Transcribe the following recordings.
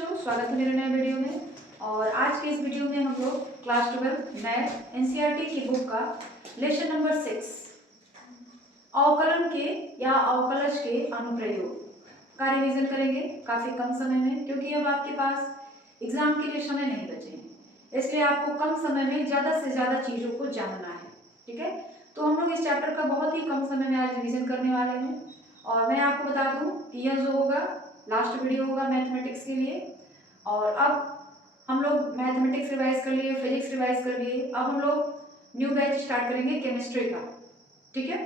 बच्चों, स्वागत है मेरे नए वीडियो में। और आज के इस वीडियो में हम लोग क्लास 12 मैथ एनसीईआरटी की बुक का लेसन नंबर 6 अवकलन के या अवकलज के अनुप्रयोग का रिवीजन करेंगे काफी कम समय में, क्योंकि अब आपके पास एग्जाम के लिए समय नहीं बचे हैं, इसलिए आपको कम समय में ज्यादा से ज्यादा चीजों को जानना है। ठीक है, तो हम लोग इस चैप्टर का बहुत ही कम समय में आज रिवीजन करने वाले हैं। और मैं आपको बता दूं कि यह जो होगा लास्ट वीडियो होगा मैथमेटिक्स के लिए। और अब हम लोग मैथमेटिक्स रिवाइज कर लिए, फिजिक्स रिवाइज कर लिए, अब हम लोग न्यू बैच स्टार्ट करेंगे केमिस्ट्री का। ठीक है,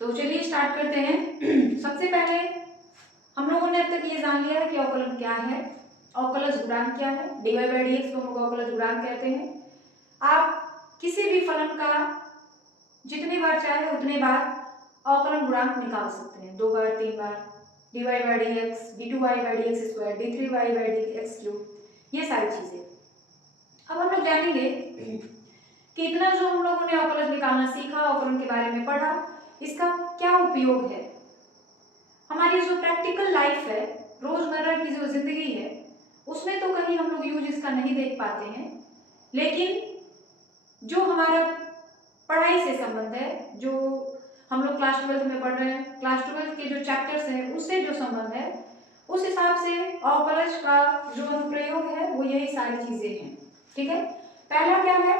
तो चलिए स्टार्ट करते हैं। सबसे पहले हम लोगों ने अब तक ये जान लिया है कि अवकलन क्या है, अवकलज गुणांक क्या है। dy बाई dx को हम लोग अवकलज गुणांक कहते हैं। आप किसी भी फलन का जितनी बार चाहे उतने बार अवकलन गुणांक निकाल सकते हैं, 2 बार 3 बार, dy by dx, d2y by dx square, d3y by dx cube, ये सारी चीजें। अब हम लोग जानेंगे कि इतना जो हम लोगों ने अवकलज निकालना सीखा, अवकलन के बारे में पढ़ा, इसका क्या उपयोग है। हमारी जो प्रैक्टिकल लाइफ है, रोजमर्रा की जो जिंदगी है, उसमें तो कहीं हम लोग यूज इसका नहीं देख पाते हैं, लेकिन जो हमारा पढ़ाई से संबंध है, जो हम लोग क्लास 12 में पढ़ रहे हैं, क्लास 12 के जो चैप्टर्स हैं उससे जो संबंध है, उस हिसाब से अवकलज का जो अनुप्रयोग है वो यही सारी चीजें हैं। ठीक है, पहला क्या है,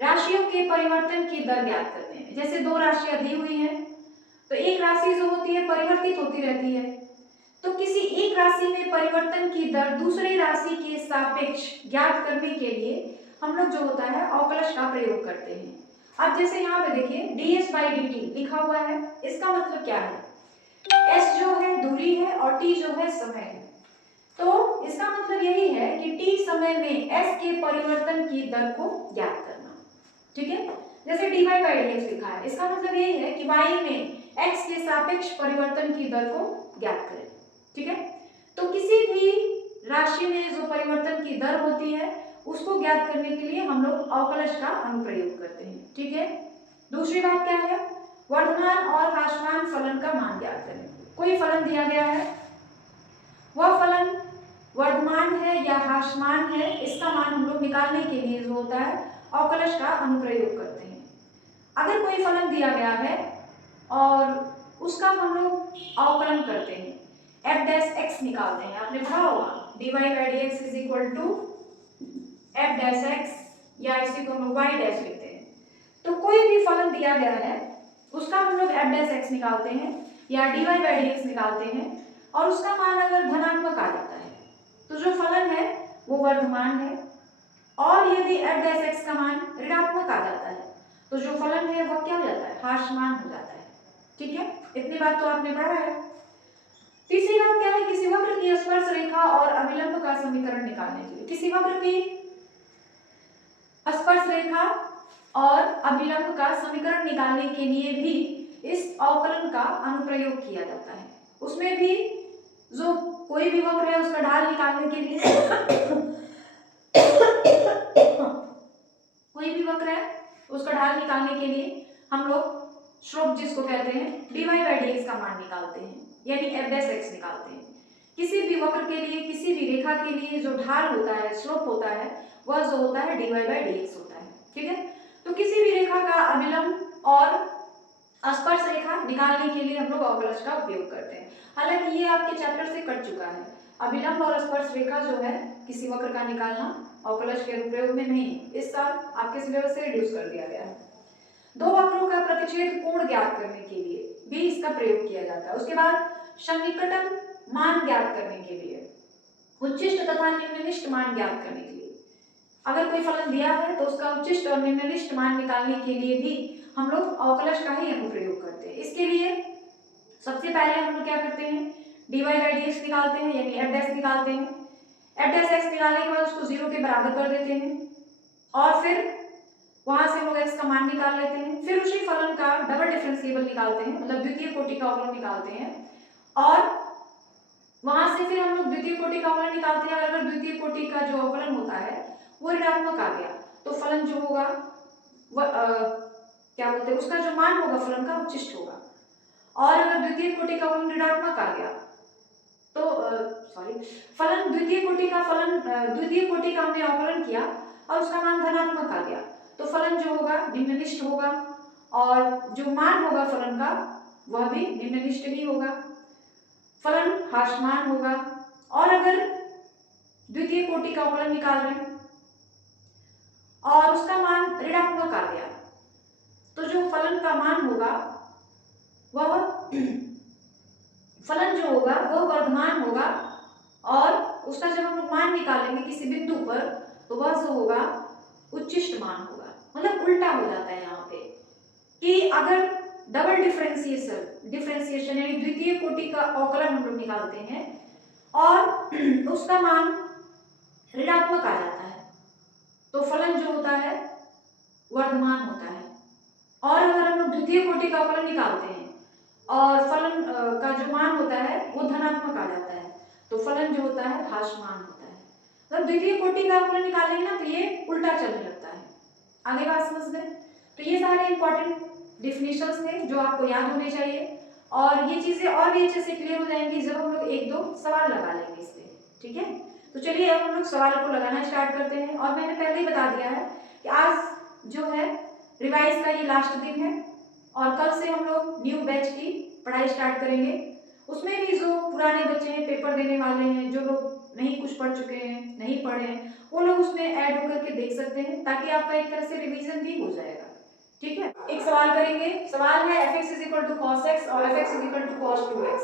राशियों के परिवर्तन की दर ज्ञात करते हैं। जैसे दो राशियां दी हुई हैं, तो एक राशि जो होती है परिवर्तित होती रहती है, तो किसी एक राशि में परिवर्तन की दर दूसरी राशि के सापेक्ष ज्ञात करने के लिए हम लोग जो होता है अवकलज का प्रयोग करते हैं। अब जैसे यहाँ पे देखिए ds बाई dt लिखा हुआ है, इसका मतलब क्या है, s जो है दूरी है और t जो है समय है। तो इसका मतलब यही है कि t समय में s के परिवर्तन की दर को ज्ञात करना। ठीक है, जैसे dy बाई dx लिखा है, इसका मतलब यही है कि y में x के सापेक्ष परिवर्तन की दर को ज्ञात करें। ठीक है, तो किसी भी राशि में जो परिवर्तन की दर होती है उसको ज्ञात करने के लिए हम लोग अवकलज का अनुप्रयोग करते हैं। ठीक है, दूसरी बात क्या है, वर्धमान और ह्रासमान फलन का मान ज्ञात करें। कोई फलन दिया गया है, वह फलन वर्धमान है या ह्रासमान है, इसका मान हम लोग निकालने के लिए जो होता है अवकलज का अनुप्रयोग करते हैं। अगर कोई फलन दिया गया है और उसका हम लोग अवकलन करते हैं, f डैश x निकालते हैं, आपने पढ़ा होगा dy by dx is equal to f dash x, या इसी को हम लोग y डैश लिखते हैं। तो कोई भी फलन दिया गया है उसका हम लोग f डैश x निकालते हैं या dy बाई dx निकालते हैं, और उसका मान अगर धनात्मक आ जाता है तो जो फलन है वो वर्धमान है, और यदि f डैश x का मान ऋणात्मक आ जाता है तो जो फलन है वह क्या हो जाता है, ह्रासमान हो जाता है। ठीक है, इतनी बात तो आपने पढ़ा है। तीसरी बात क्या है, किसी वक्र की स्पर्श रेखा और अभिलंब का समीकरण निकालने के लिए, किसी वक्र की स्पर्श रेखा और अभिलंब का समीकरण निकालने के लिए भी इस अवकलन का अनुप्रयोग किया जाता है। उसमें भी जो कोई भी वक्र है उसका ढाल निकालने के लिए कोई भी वक्र है उसका ढाल निकालने के लिए हम लोग स्लोप जिसको कहते हैं dy बाई dx का मान निकालते हैं, यानी f डैश x निकालते हैं। किसी भी वक्र के लिए, किसी भी रेखा के लिए जो ढाल होता है, स्लोप होता है, वह जो होता है dy बाई dx होता है। ठीक है, तो किसी भी रेखा का अभिलंब और स्पर्श रेखा निकालने के लिए हम लोग अवकलज का उपयोग करते हैं। हालांकि ये आपके चैप्टर से कट चुका है, अभिलंब और स्पर्श रेखा जो है किसी वक्र का निकालना अवकलज के अनुप्रयोग में नहीं, इस साल आपके सिलेबस से रिड्यूस कर दिया गया है। दो वक्रों का प्रतिच्छेद कोण ज्ञात करने के लिए भी इसका प्रयोग किया जाता है। उसके बाद सन्निकटन मान ज्ञात करने के लिए, उच्चिष्ट तथा निम्ननिष्ठ मान ज्ञात करने के लिए, अगर कोई फलन दिया है तो उसका उच्चिष्ट और निम्ननिष्ठ मान निकालने के लिए भी हम लोग अवकलज का ही अनुप्रयोग करते हैं। इसके लिए सबसे पहले हम लोग क्या करते हैं, dy बाई dx निकालते हैं, यानी f डैश निकालते हैं। f डैश x निकालने के बाद उसको 0 के बराबर कर देते हैं, और फिर वहां से हम लोग x का मान निकाल लेते हैं। फिर उसी फलन का डबल डिफरेंशिएबल निकालते हैं, मतलब द्वितीय कोटि का अवकलन निकालते हैं, और वहां से फिर हम लोग द्वितीय कोटि का अवकलन निकालते हैं। अगर द्वितीय कोटि का जो अवकलन होता है वो ऋणात्मक आ गया तो फलन जो होगा वह क्या बोलते हैं, उसका जो मान होगा फलन का उच्चिष्ट होगा, और अगर द्वितीय कोटि का अवकलन ऋणात्मक आ गया तो फलन द्वितीय कोटि का हमने अवकलन किया और उसका मान धनात्मक आ गया, तो फलन जो होगा निम्नलिखित होगा और जो मान होगा फलन का वह भी निम्नलिखित ही होगा। फलन ह्रासमान होगा। और अगर द्वितीय कोटि का अवकलन निकाल रहे हैं और उसका मान ऋणात्मक आ गया, तो जो फलन का मान होगा वह फलन जो होगा वह वर्धमान होगा और उसका जब हम लोग मान निकालेंगे किसी बिंदु पर तो वह जो होगा उच्चिष्ट मान होगा। मतलब उल्टा हो जाता है यहाँ पे कि अगर डबल डिफरेंशिएशन यानी द्वितीय कोटि का अवकलन हम लोग निकालते हैं और उसका मान ऋणात्मक आ जाता है तो फलन जो होता है वर्धमान होता है। और अगर हम लोग द्वितीय कोटि का अवकलन निकालते हैं और फलन का जो मान होता है वो धनात्मक आ जाता है तो फलन जो होता है ह्रासमान होता है। तो द्वितीय कोटि का अवकलन निकालेंगे ना तो ये उल्टा चलने लगता है। आगे बात समझ गए? तो ये सारे इंपॉर्टेंट डिफिनेशंस थे जो आपको याद होने चाहिए और ये चीजें और भी अच्छे से क्लियर हो जाएंगी जब हम लोग एक दो सवाल लगा लेंगे इस पे। ठीक है, तो चलिए अब हम लोग सवाल को लगाना स्टार्ट करते हैं। और मैंने पहले ही बता दिया है कि आज जो है रिवाइज का ये लास्ट दिन है और कल से हम लोग न्यू बैच की पढ़ाई स्टार्ट करेंगे। उसमें भी जो पुराने बच्चे हैं पेपर देने वाले हैं, जो लोग नहीं कुछ पढ़ चुके हैं, नहीं पढ़े हैं, वो लोग उसमें ऐड होकर के देख सकते हैं ताकि आपका एक तरह से रिवीजन भी हो जाएगा। ठीक है, एक सवाल करेंगे। सवाल है fx = cos x और fx = cos 2x।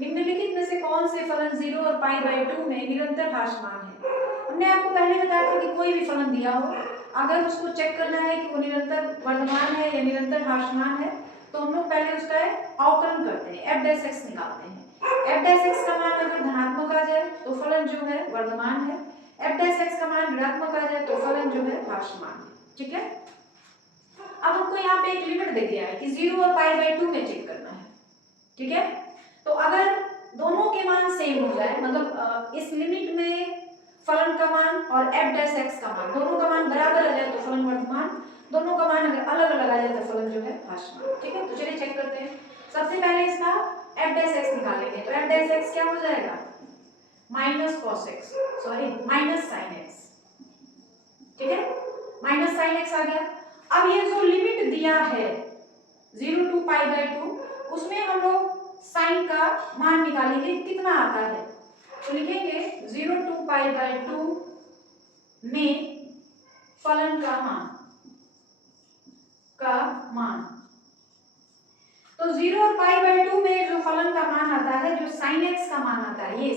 निम्नलिखित में से कौन से फलन 0 और π/2 में निरंतर ह्रासमान है? हमने आपको पहले बताया था कि कोई भी फलन दिया हो अगर उसको चेक करना है कि वो निरंतर वर्धमान है या निरंतर ह्रासमान है तो हम लोग पहले उसका अवकलन करते हैं, f' निकालते हैं। f' का मान अगर धनात्मक आ जाए तो फलन जो है वर्धमान है, f' का मान ऋणात्मक आ जाए तो फलन जो है ह्रासमान है। ठीक है, अब हमको यहाँ पे एक लिमिट दे दिया है कि 0 और π/2 में चेक करना है। ठीक है, तो अगर दोनों के मान सेम हो जाए मतलब इस लिमिट में फलन का मान और f' का मान दोनों का मान बराबर आ जाए तो फलन वर्धमान, दोनों का मान अगर अलग अलग आ जाए तो फलन जो है ह्रासमान। ठीक है, तो चलिए चेक करते हैं। सबसे पहले इसका f' निकालेंगे तो f' क्या हो जाएगा -cos x -sin x। ठीक है, -sin x आ गया। अब ये जो लिमिट दिया है 0 to π/2 उसमें हम लोग साइन का मान निकालेंगे कितना आता है तो लिखेंगे 0 to π/2 में फलन का मान तो 0 और π/2 में जो फलन का मान आता है, जो sin x का मान आता है, ये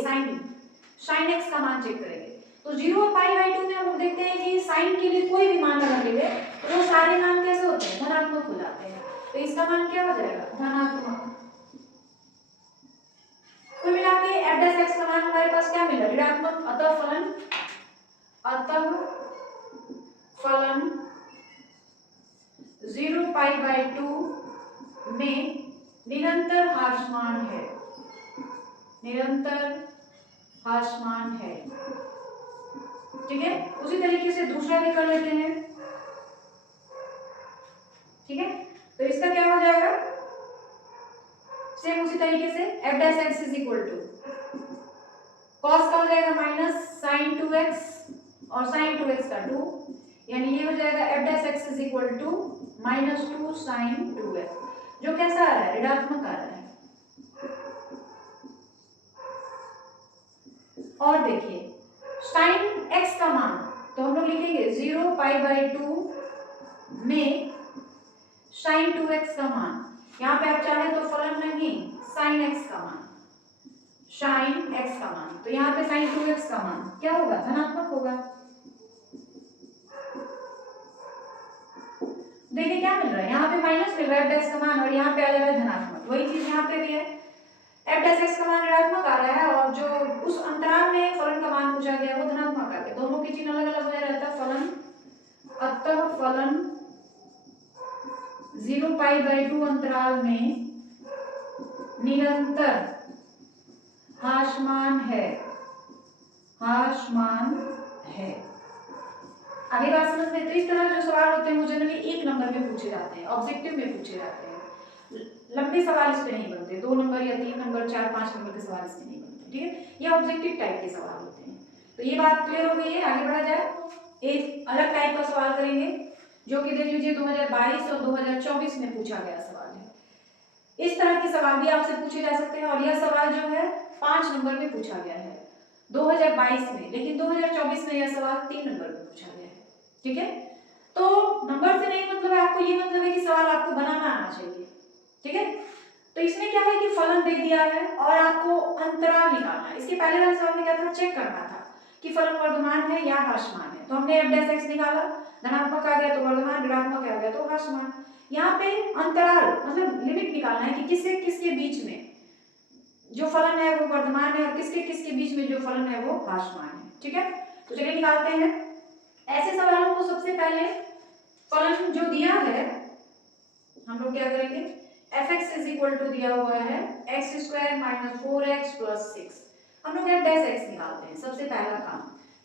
sin x का मान चेक करेंगे तो 0 और π/2 में हम लोग देखते हैं कि साइन के लिए कोई भी मान अगर मिले तो वो सारे मान कैसे होते हैं धनात्मक हो जाते हैं तो इसका मान क्या हो जाएगा धनात्मक। कुल मिला के f' का मान हमारे पास क्या मिला ऋणात्मक, अतः फलन 0 π/2 में निरंतर ह्रासमान है। ठीक है, उसी तरीके से दूसरा भी कर लेते हैं। ठीक है, तो इसका क्या हो जाएगा सेम उसी तरीके से f' cos का हो जाएगा -sin 2x और sin 2x का 2 यानी ये हो जाएगा f' -2 sin 2x जो कैसा आ रहा है ऋणात्मक आ रहा है। और देखिए sin x का मान तो हम लोग लिखेंगे 0 π/2 में sin 2x का मान, यहाँ पे आप चाहे तो फलन नहीं sin x का मान तो यहाँ पे sin 2x का मान क्या होगा धनात्मक होगा। देखिए क्या मिल रहा है यहाँ पे माइनस मिल रहा है f' का मान और यहाँ पे आ जा रहा है धनात्मक। वही चीज यहाँ पे भी है, f' का मान ऋणात्मक आ रहा है और जो उस अंतराल में फलन का मान पूछा गया वो धनात्मक आ गया। दोनों की चिन्ह अलग अलग हो जाता है फलन, अतः फलन 0 π/2 अंतराल में निरंतर ह्रासमान है। आगे बात समझ में? तो इस तरह जो सवाल होते हैं वो जनरली 1 नंबर में पूछे जाते हैं, ऑब्जेक्टिव में पूछे जाते हैं। लंबे सवाल इस पे नहीं बनते, 2 नंबर या 3 नंबर 4-5 नंबर के सवाल इस पे नहीं बनते। ठीक है, ये ऑब्जेक्टिव टाइप के सवाल होते हैं। तो ये बात क्लियर हो गई है। आगे बढ़ा जाए, एक अलग टाइप का सवाल करेंगे जो कि देख लीजिए 2022 और 2024 में पूछा गया सवाल है। इस तरह के सवाल भी आपसे पूछे जा सकते हैं और यह सवाल जो है 5 नंबर में पूछा गया है 2022 में, लेकिन 2024 में यह सवाल 3 नंबर में पूछा गया है। ठीक है, तो नंबर से नहीं मतलब है, आपको ये मतलब है कि सवाल आपको बनाना आना चाहिए। ठीक है, तो इसमें क्या है कि फलन दे दिया है और आपको अंतराल निकालना है। इसके पहले वाले सवाल में क्या था, चेक करना था कि फलन वर्धमान है या ह्रासमान है। तो हमने f' निकाला, धनात्मक आ गया तो वर्धमान, ऋणात्मक आ गया तो ह्रासमान। यहाँ पे अंतराल मतलब लिमिट निकालना है कि किससे किसके बीच में जो फलन है वो वर्धमान है और किसके किसके बीच में जो फलन है वो ह्रासमान है। ठीक है, तो चलिए निकालते हैं। ऐसे सवालों को सबसे पहले फलन जो दिया है हम लोग क्या करेंगे, fx इज इक्वल टू दिया हुआ है x square minus 4x plus 6। हम लोग f' निकालते हैं। सबसे पहला काम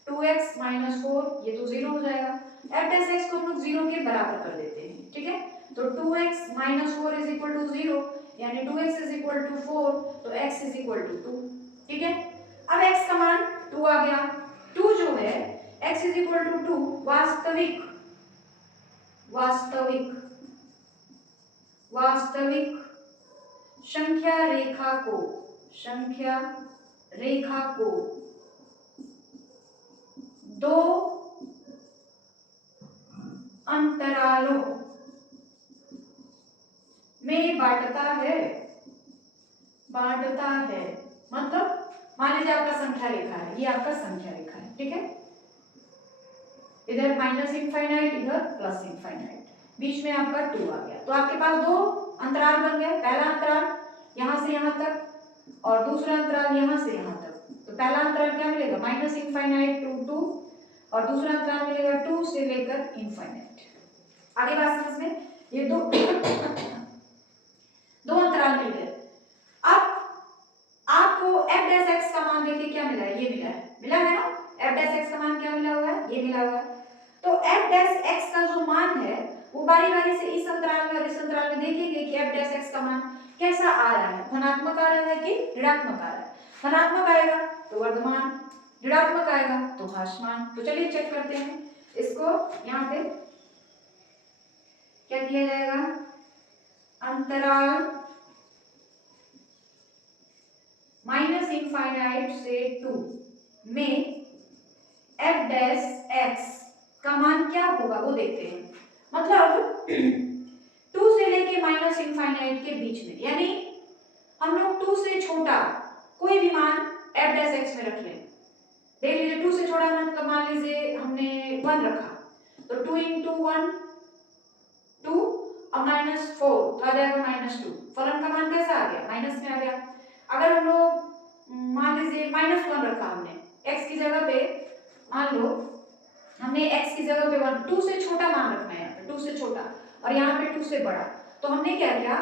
2x माइनस 4 ये तो 0 हो जाएगा। f' को हम लोग 0 के बराबर कर देते हैं। ठीक है, तो 2x minus 4 is equal to 0 यानी 2x इज इक्वल टू 4, तो x इज इक्वल टू 2। ठीक है, अब x का मान 2 आ गया। 2 जो है x इज इक्वल टू 2 वास्तविक वास्तविक वास्तविक संख्या रेखा को दो अंतरालों में बांटता है। मतलब मान लीजिए आपका संख्या रेखा है, ये आपका संख्या रेखा है। ठीक है, इधर माइनस इनफाइनाइट इधर प्लस इनफाइनाइट, बीच में आपका 2 आ गया। तो आपके पास दो अंतराल बन गए, पहला अंतराल यहां से यहां तक और दूसरा अंतराल यहां से यहां तक। तो पहला अंतराल क्या मिलेगा, माइनस इनफाइनाइट टू 2 और दूसरा अंतराल मिलेगा 2 से लेकर इनफाइनाइट। आगे बात समझ में, ये दो अंतराल मिल गए। अब आपको f' का मान देखिए क्या मिला है, ये मिला है ना, f' का मान क्या मिला हुआ है, ये मिला हुआ है। तो f' का जो मान है वो बारी बारी से इस अंतराल में और इस अंतराल में देखेंगे कि f' का मान कैसा आ रहा है, धनात्मक आ रहा है कि ऋणात्मक आ रहा है। धनात्मक आएगा तो वर्धमान, ऋणात्मक आएगा तो ह्रासमान। तो चलिए चेक करते हैं इसको। यहाँ पे क्या किया जाएगा, अंतराल माइनस इनफाइनाइट से 2 में f' का मान क्या होगा वो देखते हैं। मतलब 2 से लेके माइनस इनफाइनाइट के बीच में, यानी हम लोग 2 से छोटा कोई भी मान f' में रख लें। देख लीजिए 2 से छोटा मतलब मान लीजिए हमने 1 रखा, तो 2 इंटू 1 2 और माइनस 4 तो आ जाएगा -2। फलन का मान कैसा आ गया, माइनस में आ गया। अगर हम लोग मान लीजिए -1 रखा हमने x की जगह पे, मान लो हमने x की जगह पे 1, 2 से छोटा मान रखना है, यहाँ पे 2 से छोटा और यहाँ पे 2 से बड़ा। तो हमने क्या किया,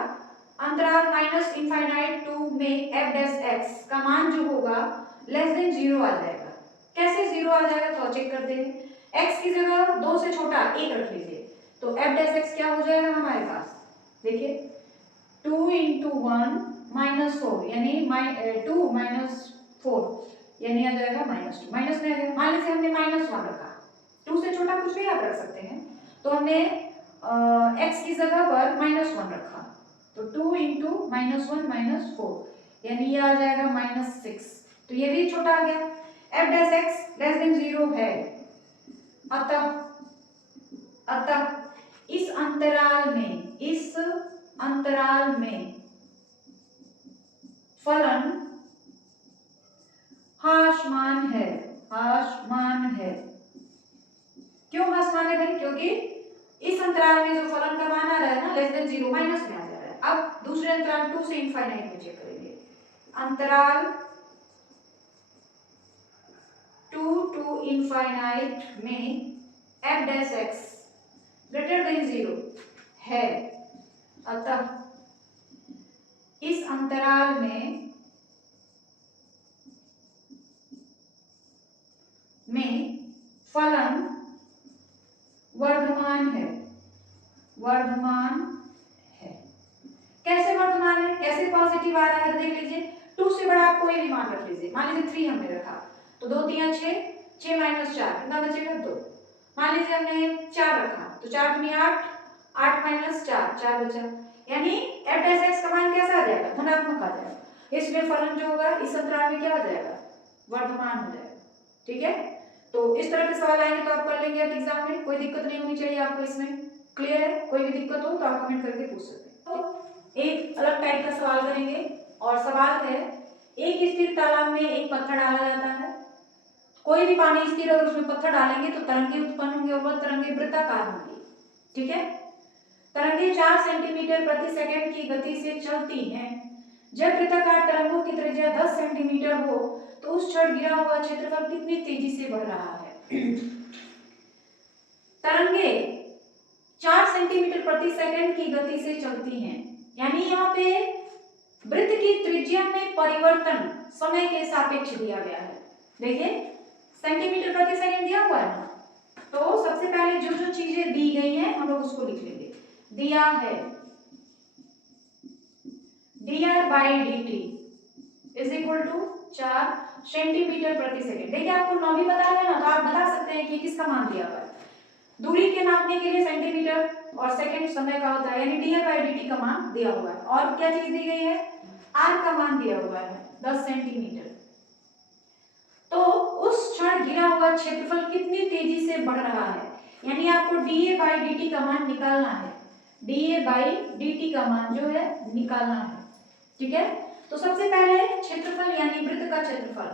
अंतराल माइनस इनफाइनाइट 2 में f' का मान जो होगा लेस देन 0 आ जाएगा। कैसे 0 आ जाएगा तो चेक करते हैं। x की जगह 2 से छोटा 1 रख लीजिए, तो f' क्या हो जाएगा हमारे पास, देखिए 2 इंटू 1 -4 यानी 2 माइनस 4 यानी आ जाएगा -2। माइनस में आ गया, मान लीजिए हमने -1 रखा, 2 से छोटा कुछ भी आप रख सकते हैं। तो हमने x की जगह पर -1 रखा, तो 2 इंटू -1 -4 यानी ये आ जाएगा -6। तो ये भी छोटा आ गया। f' लेस देन 0 है, अतः इस अंतराल में फलन ह्रासमान है। क्यों ह्रासमान है भाई, क्योंकि इस अंतराल में जो फलन का मान आ रहा है ना लेस देन 0 माइनस में आ जा रहा है। अब दूसरे अंतराल 2 से इनफाइनाइट में चेक करेंगे। अंतराल 2 टू इनफाइनाइट में f' ग्रेटर देन 0 है, अतः इस अंतराल में फलन वर्धमान है। कैसे वर्धमान है, कैसे पॉजिटिव आ रहा है, देख लीजिए 2 से बड़ा आप कोई भी मान रख लीजिए, मान लीजिए 3 हमने रखा, तो 2 3 6, 6 माइनस 4 कितना बचेगा 2। मान लीजिए हमने 4 रखा, तो 4 दूनी 8, 8 माइनस 4, 4 बचा, यानी f डैश x का मान कैसा आ जाएगा, धनात्मक आ जाएगा। इसलिए फलन जो होगा इस अंतराल में क्या हो जाएगा, वर्धमान हो जाएगा। ठीक है, तो इस तरह के सवाल आएंगे तो आप कर लेंगे अब एग्जाम में, कोई दिक्कत नहीं होनी चाहिए आपको इसमें। क्लियर है, कोई भी दिक्कत हो तो आप कमेंट करके पूछ सकते हैं। तो एक अलग टाइप का सवाल करेंगे, और सवाल है, एक स्थिर तालाब में एक पत्थर डाला जाता है, कोई भी पानी स्थिर अगर उसमें पत्थर डालेंगे तो तरंगे उत्पन्न होंगे और वह तरंगे वृत्ताकार होंगी। ठीक है, तरंगे 4 सेंटीमीटर प्रति सेकंड की गति से चलती हैं। जब वृत्ताकार तरंगों की त्रिज्या 10 सेंटीमीटर हो तो उस क्षण गिरा हुआ क्षेत्रफल कितनी तेजी से बढ़ रहा है। तरंगे 4 सेंटीमीटर प्रति सेकंड की गति से चलती हैं, यानी यहाँ पे वृत्त की त्रिज्या में परिवर्तन समय के सापेक्ष दिया गया है। देखिए सेंटीमीटर प्रति सेकंड दिया हुआ है ना, तो सबसे पहले जो जो चीजें दी गई हैं हम लोग उसको लिख लेंगे। दिया है dr/dt is equal to 4 centimetre प्रति सेकंड। देखिए आपको 9 भी पता है ना, तो आप बता सकते हैं कि किसका मान दिया हुआ है। दूरी के नापने के लिए सेंटीमीटर और सेकंड समय का होता है, यानी dr/dt का मान दिया हुआ है। और क्या चीज दी गई है, r का मान दिया हुआ है 10 सेंटीमीटर। तो उस क्षण गिरा हुआ क्षेत्रफल कितनी तेजी से बढ़ रहा है, यानी आपको dA/dt का मान निकालना है। dA/dt का मान जो है निकालना है। ठीक है, तो सबसे पहले क्षेत्रफल यानी वृत्त का क्षेत्रफल,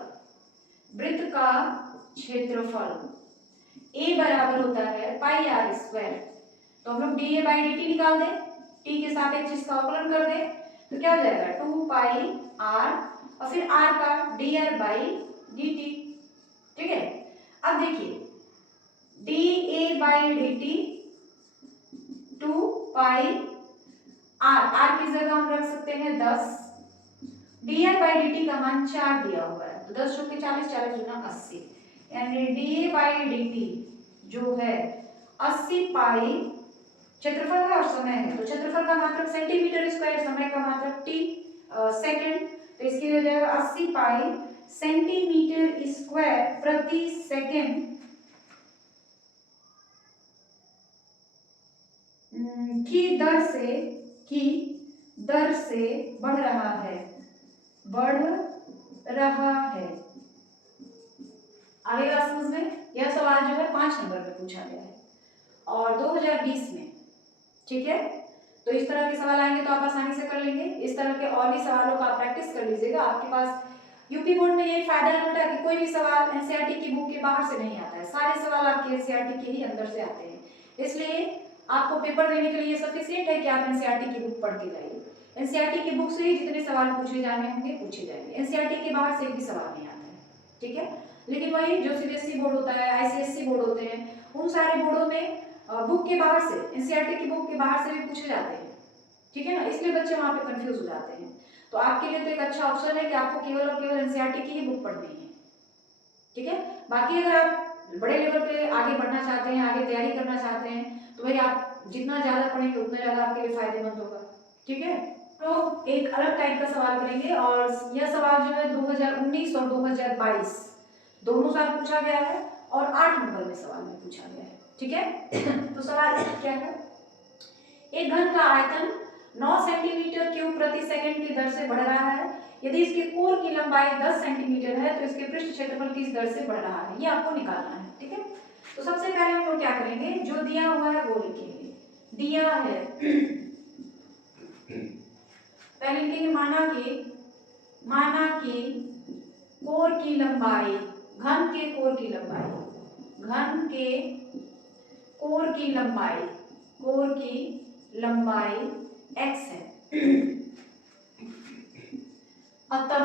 वृत्त का क्षेत्रफल A बराबर होता है पाई आर स्क्वायर। तो हम लोग dA/dt निकाल दें, t के सापेक्ष इसका अवकलन कर दें, तो क्या हो जाएगा 2 पाई r और फिर r का dr/dt। ठीक है, अब देखिए dA/dt 2 पाई r की जगह हम रख सकते हैं 10, dr/dt का मान 4 दिया हुआ है, तो 10 चौके 40, 40 गुना 80, यानी dA/dt जो है 80 पाई, क्षेत्रफल है और समय है, तो क्षेत्रफल का मात्रक सेंटीमीटर स्क्वायर, समय का मात्रक t सेकंड, तो इसके लिए हो जाएगा 80 पाई सेंटीमीटर स्क्वायर प्रति सेकंड की दर से बढ़ रहा है, बढ़ रहा है। आगे बात समझ में, यह सवाल जो है 5 नंबर में पूछा गया है और 2020 में। ठीक है, तो इस तरह के सवाल आएंगे तो आप आसानी से कर लेंगे। इस तरह के और भी सवालों का आप प्रैक्टिस कर लीजिएगा। आपके पास यूपी बोर्ड में यही फायदा है बेटा कि कोई भी सवाल एनसीईआरटी की बुक के बाहर से नहीं आता है, सारे सवाल आपके एनसीईआरटी के ही अंदर से आते हैं। इसलिए आपको पेपर देने के लिए सफिशिएंट है कि आप एनसीईआरटी की बुक पढ़ के जाइए। एनसीईआरटी की बुक से ही जितने सवाल पूछे जाने होंगे पूछे जाएंगे, एनसीईआरटी के बाहर से एक भी सवाल नहीं आता है। ठीक है, लेकिन वही जो सीबीएसई बोर्ड होता है, आईसीएसई बोर्ड होते हैं, उन सारे बोर्डों में बुक के बाहर से, एनसीईआरटी की बुक के बाहर से भी पूछे जाते हैं। ठीक है ना, इसलिए बच्चे वहां पे कंफ्यूज हो जाते हैं। तो आपके लिए तो एक अच्छा ऑप्शन है कि आपको केवल और केवल एनसीईआरटी की ही बुक पढ़नी है। ठीक है, बाकी अगर आप बड़े लेवल पे आगे बढ़ना चाहते हैं, आगे तैयारी करना चाहते हैं, तो भाई आप जितना ज्यादा पढ़ेंगे उतना ज्यादा आपके लिए फायदेमंद होगा। ठीक है, तो एक अलग टाइप का सवाल करेंगे और यह सवाल जो है 2019 और 2022 दोनों साल पूछा गया है और 8 नंबर में सवाल में पूछा गया है। ठीक है, तो सवाल क्या है, एक घन का आयतन 9 सेंटीमीटर क्यूब प्रति सेकंड की दर से बढ़ रहा है। यदि इसके कोर की लंबाई 10 सेंटीमीटर है तो इसके पृष्ठ क्षेत्रफल किस दर से बढ़ रहा है, ये आपको निकालना है। ठीक है, तो सबसे पहले हम लोग क्या करेंगे, जो दिया हुआ है वो लिखेंगे। दिया है पहले लिखेंगे माना कि कोर की लंबाई, घन के कोर की लंबाई, घन के कोर की लंबाई x है। अतः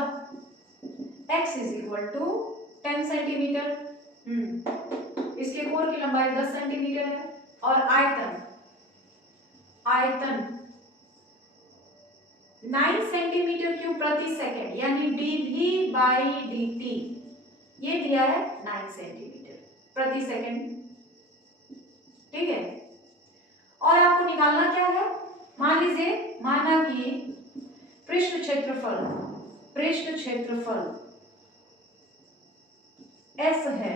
x is equal to 10 centimetre, इसके कोर की लंबाई 10 सेंटीमीटर है और आयतन 9 सेंटीमीटर क्यूब प्रति सेकंड, यानी dV/dt ये दिया है 9 सेंटीमीटर प्रति सेकंड। ठीक है, और आपको निकालना क्या है, मान लीजिए माना कि पृष्ठ क्षेत्रफल एस है,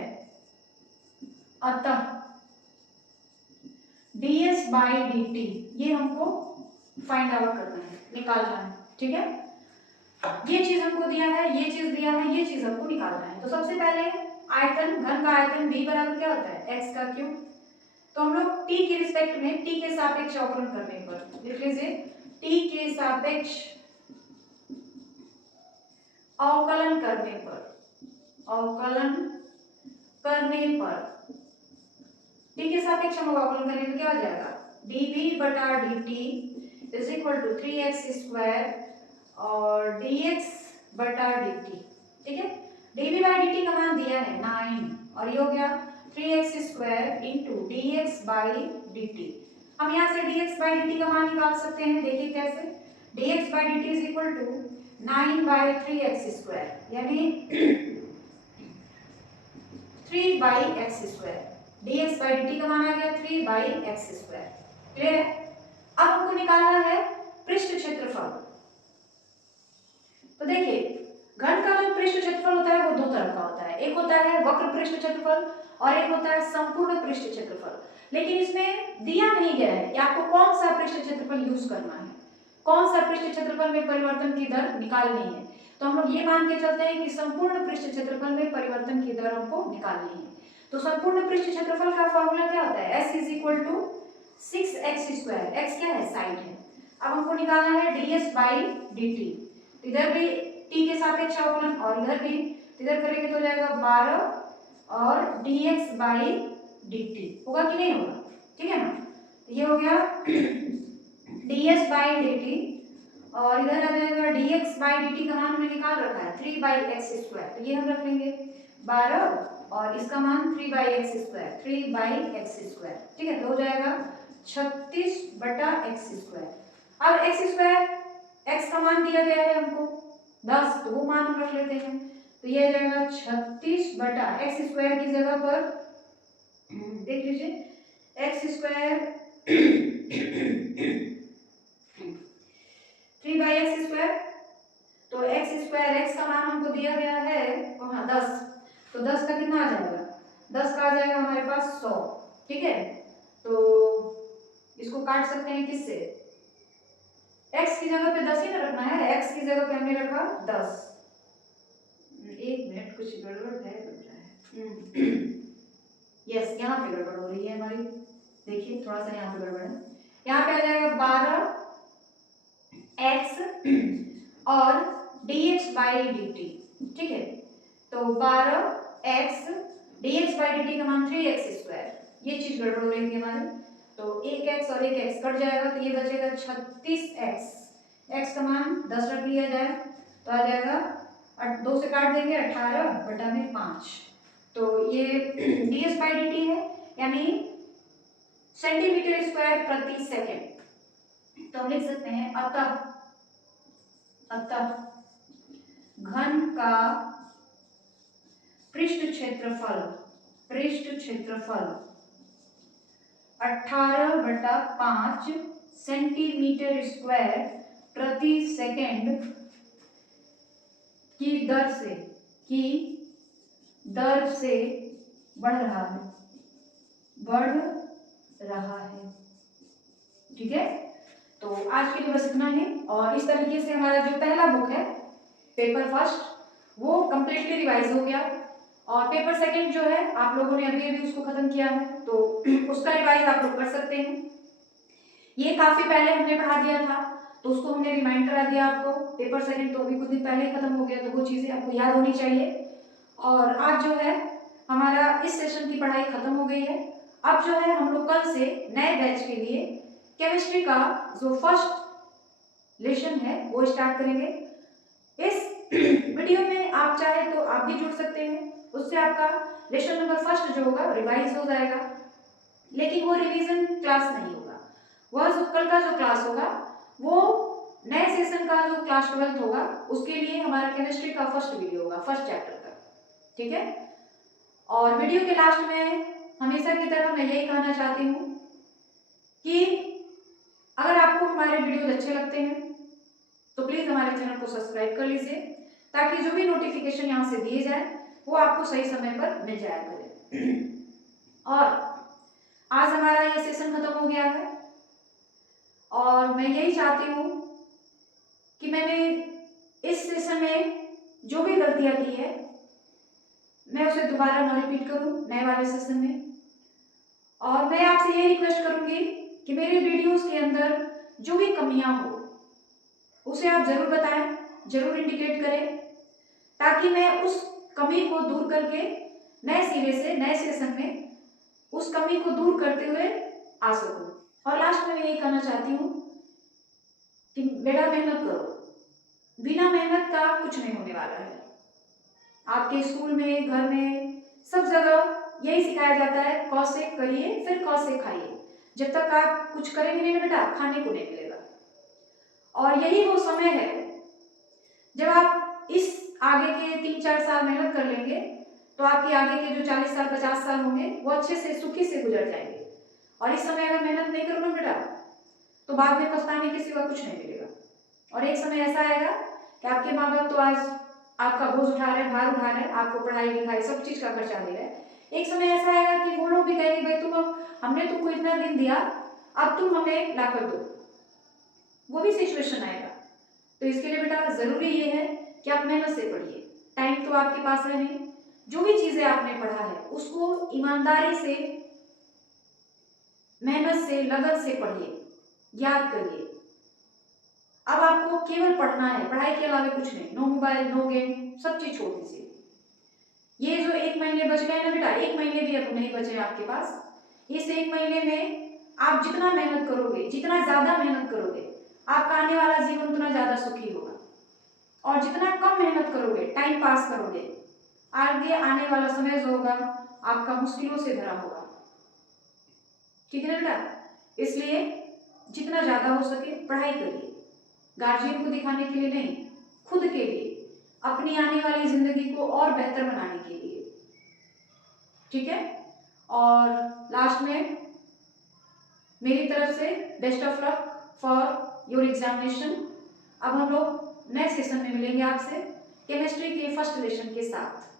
अतः ds बाई dt ये हमको फाइंड आउट करना है, निकालना है। ठीक है, ये चीज हमको दिया है, ये चीज दिया है, ये चीज हमको निकालना है। तो सबसे पहले आयतन, घन का आयतन b बराबर क्या होता है, x का क्यूब। तो हम लोग t के रिस्पेक्ट में, t के सापेक्ष अवकलन करने पर लिख लीजिए, t के सापेक्ष अवकलन करने पर, अवकलन करने पर t के सापेक्ष हम अवकलन करेंगे तो क्या आ जाएगा, dv बटा dt is equal to 3x square और dx बटा dt। ठीक है, dv बाई dt का मान दिया है 9 और ये हो गया 3x square into dx by dt। हम यहाँ से dx बाई dt का मान निकाल सकते हैं, देखिए कैसे, dx by dt is equal to 9 by 3x square यानी 3 by x square, dx by dt का मान आ गया 3 बाई एक्स स्क्वायर। क्लियर है? अब हमको निकालना है पृष्ठ क्षेत्रफल। तो देखिए, घन का जो पृष्ठ क्षेत्रफल होता है वो दो तरह का होता है, एक होता है वक्र पृष्ठ क्षेत्रफल और एक होता है संपूर्ण पृष्ठ क्षेत्रफल। लेकिन इसमें दिया नहीं गया है कि आपको कौन सा पृष्ठ क्षेत्रफल यूज करना है, कौन सा पृष्ठ क्षेत्रफल में परिवर्तन की दर निकालनी है। तो हम लोग ये मान के चलते हैं कि संपूर्ण पृष्ठ क्षेत्रफल में परिवर्तन की दर हमको निकालनी है। तो संपूर्ण पृष्ठ क्षेत्रफल का फॉर्मूला क्या होता है, s is equal to 6x square, x क्या है, साइड है। अब हमको निकालना है ds बाई dt, इधर भी t के सापेक्ष अवकलन और इधर भी, इधर करेंगे तो जाएगा 12 और dx बाई dt होगा कि नहीं होगा, ठीक है ना। ये हो गया ds बाई dt और इधर आ जाएगा dx बाई dt का मान हमने निकाल रखा है 3 बाई एक्स स्क्वायर, तो ये हम रख लेंगे 12 और इसका मान 3 by x square, 3 by x square. ठीक है, तो हो जाएगा 36 बटा एक्स स्क्वायर। अब एक्स स्क्वायर, एक्स का मान दिया गया है हमको 10, तो वो मान हम रख लेते हैं। तो ये आ जाएगा 36 बटा एक्स स्क्वायर की जगह पर देख लीजिए x square 3 by x square, तो एक्स स्क्वायर, एक्स का मान हमको दिया गया है वहाँ 10, तो 10 का कितना आ जाएगा, 10 का आ जाएगा हमारे पास 100। ठीक है, तो इसको काट सकते हैं किससे, x की जगह पे 10 ही ना रखना है, x की जगह पे हमने रखा 10। एक मिनट, कुछ गड़बड़ है लग रहा है। यस, यहाँ पे गड़बड़ हो रही है हमारी, देखिए थोड़ा सा यहाँ पे गड़बड़ है। यहाँ पे आ जाएगा 12x और dx बाई dt। ठीक है, तो 12x dx बाई dt का मान 3x स्क्वायर, ये चीज गड़बड़ हो रही थी हमारी, तो एक x और एक x कट जाएगा तो ये बचेगा 36x, x का मान 10 रख लिया जाए तो आ जाएगा 2 से काट देंगे 18 बटा में 5, तो ये ds बाई dt है यानी सेंटीमीटर स्क्वायर प्रति सेकंड। तो हम लिख सकते हैं अतः घन का पृष्ठ क्षेत्रफल 18 बटा 5 सेंटीमीटर स्क्वायर प्रति सेकंड की दर से बढ़ रहा है। ठीक है, तो आज के लिए बस इतना ही। और इस तरीके से हमारा जो पहला बुक है पेपर फर्स्ट वो कंप्लीटली रिवाइज हो गया, और पेपर सेकंड जो है आप लोगों ने अभी अभी उसको खत्म किया है, तो उसका रिवाइज आप लोग कर सकते हैं। ये काफी पहले हमने पढ़ा दिया था, तो उसको हमने रिमाइंड करा दिया आपको। पेपर सेकंड तो अभी कुछ दिन पहले ही खत्म हो गया, तो वो चीजें आपको याद होनी चाहिए। और आज जो है हमारा इस सेशन की पढ़ाई खत्म हो गई है। अब जो है हम लोग कल से नए बैच के लिए केमिस्ट्री का जो फर्स्ट लेसन है वो स्टार्ट करेंगे। इस वीडियो में आप चाहे तो आप भी जुड़ सकते हैं, उससे आपका लेसन नंबर फर्स्ट जो होगा रिवाइज हो जाएगा, लेकिन वो रिवीजन क्लास नहीं होगा। वह जो कल का जो क्लास होगा वो नए सेशन का जो क्लास 12th होगा उसके लिए हमारा केमिस्ट्री का फर्स्ट वीडियो होगा, फर्स्ट चैप्टर का। ठीक है, और वीडियो के लास्ट में हमेशा की तरह मैं यही कहना चाहती हूँ कि अगर आपको हमारे वीडियोज अच्छे लगते हैं तो प्लीज हमारे चैनल को सब्सक्राइब कर लीजिए, ताकि जो भी नोटिफिकेशन यहाँ से दिए जाए वो आपको सही समय पर मिल जाया करे। और आज हमारा ये सेशन खत्म हो गया है और मैं यही चाहती हूँ कि मैंने इस सेशन में जो भी गलतियाँ की है मैं उसे दोबारा ना रिपीट करूँ नए वाले सेशन में। और मैं आपसे ये रिक्वेस्ट करूँगी कि मेरे वीडियोस के अंदर जो भी कमियां हो उसे आप जरूर बताएं, जरूर इंडिकेट करें, ताकि मैं उस कमी को दूर करके नए सिरे से नए सेशन में उस कमी को दूर करते हुए आ सकूं। और लास्ट में मैं यही कहना चाहती हूँ कि बेटा मेहनत करो, बिना मेहनत का कुछ नहीं होने वाला है। आपके स्कूल में, घर में, सब जगह यही सिखाया जाता है, क से करिए फिर क से खाइए। जब तक आप कुछ करेंगे नहीं ना बेटा, खाने को नहीं मिलेगा। और यही वो समय है जब आप इस आगे के 3-4 साल मेहनत कर लेंगे तो आपके आगे के जो 40 साल 50 साल होंगे वो अच्छे से सुखी से गुजर जाएंगे। और इस समय अगर मेहनत नहीं करोगे बेटा तो बाद में पछताने के सिवा कुछ नहीं मिलेगा। और एक समय ऐसा आएगा कि आपके माँ बाप तो आज आपका बोझ उठा रहे हैं, भार उठा रहे हैं, आपको पढ़ाई लिखाई सब चीज का खर्चा दे रहे हैं। एक समय ऐसा आएगा कि वो लोग भी कहेंगे भाई हमने तुमको इतना दिन दिया, अब तुम हमें ला कर दो। वो भी सिचुएशन आएगा। तो इसके लिए बेटा जरूरी ये है कि आप मेहनत से पढ़िए। टाइम तो आपके पास है नहीं, जो भी चीजें आपने पढ़ा है उसको ईमानदारी से, मेहनत से, लगन से पढ़िए, याद करिए। अब आपको केवल पढ़ना है, पढ़ाई के अलावा कुछ नहीं। नो मोबाइल, नो गेम, सब चीज छोड़ दीजिए। ये जो 1 महीने बच गए ना बेटा, 1 महीने भी अब नहीं बचे आपके पास। इस 1 महीने में आप जितना मेहनत करोगे, जितना ज्यादा मेहनत करोगे, आपका आने वाला जीवन उतना ज्यादा सुखी होगा। और जितना कम मेहनत करोगे, टाइम पास करोगे, आगे आने वाला समय जो होगा आपका मुश्किलों से भरा होगा। ठीक है ना बेटा? इसलिए जितना ज्यादा हो सके पढ़ाई करिए। गार्जियन को दिखाने के लिए नहीं, खुद के लिए, अपनी आने वाली जिंदगी को और बेहतर बनाने के लिए। ठीक है? और लास्ट में मेरी तरफ से best of luck for your examination. अब हम लोग नेक्स्ट सेशन में मिलेंगे आपसे केमिस्ट्री के फर्स्ट लेसन के साथ।